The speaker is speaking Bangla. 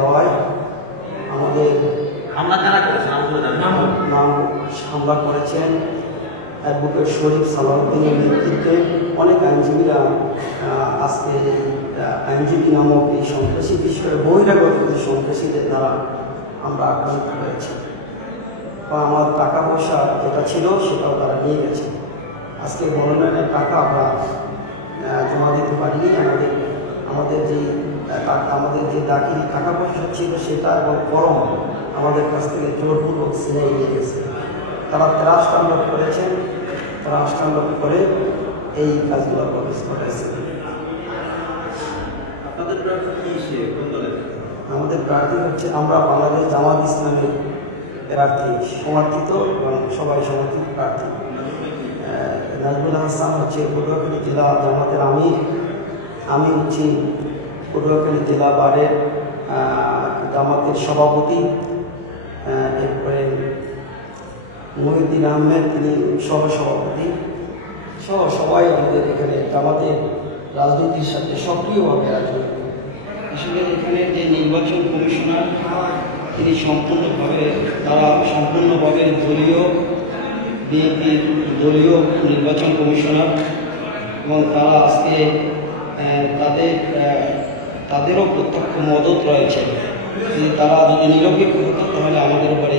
দিতে আমাদের হামলা কারা নাম হামলা করেছেন অ্যাডভোকেট শরীফ সালাউদ্দিনের নেতৃত্বে অনেক আইনজীবীরা আজকে আইনজীবী নামক এই সন্ত্রাসী বিষয়ে বহিরাগত যে সন্ত্রাসীদের দ্বারা আমরা আক্রান্ত হয়েছি বা আমার টাকা পয়সা যেটা ছিল সেটাও তারা নিয়ে গেছে। আজকে মনোনয়নের টাকা আমরা জমা দিতে পারিনি। আমাদের আমাদের যে আমাদের যে দাখিল টাকা পয়সা ছিল সেটা এবং করম আমাদের কাছ থেকে জোরপূর্বক ছিনে নিয়ে গেছে। তারা ত্রাস তাণ্ডব করেছেন ত্রাস তাণ্ডব করে এই কাজগুলো প্রবেশ করেছে আমাদের প্রার্থী হচ্ছে আমরা বাংলাদেশ জামাত ইসলামের প্রার্থী সমর্থিত এবং সবাই সমর্থিত প্রার্থী। আহ, নাজমুল হাসান হচ্ছে পটুয়াখালী জেলা জামাতের আমির আমি হচ্ছি পটুয়াখালী জেলা বারের জামাতের সভাপতি এরপরে মহিউদ্দিন আহমেদ, তিনি সহ সভাপতি সহ সবাই আমাদের এখানে জামাতের রাজনীতির সাথে সক্রিয়ভাবে আছেন আসলে এখানে যে নির্বাচন কমিশনার, তিনি সম্পূর্ণভাবে, তারা সম্পূর্ণভাবে দলীয়, বিএনপির দলীয় নির্বাচন কমিশনার এবং তারা আজকে তাদের তাদেরও প্রত্যক্ষ মদত রয়েছে। যে তারা যদি নিরপেক্ষ হতো তাহলে আমাদের উপরে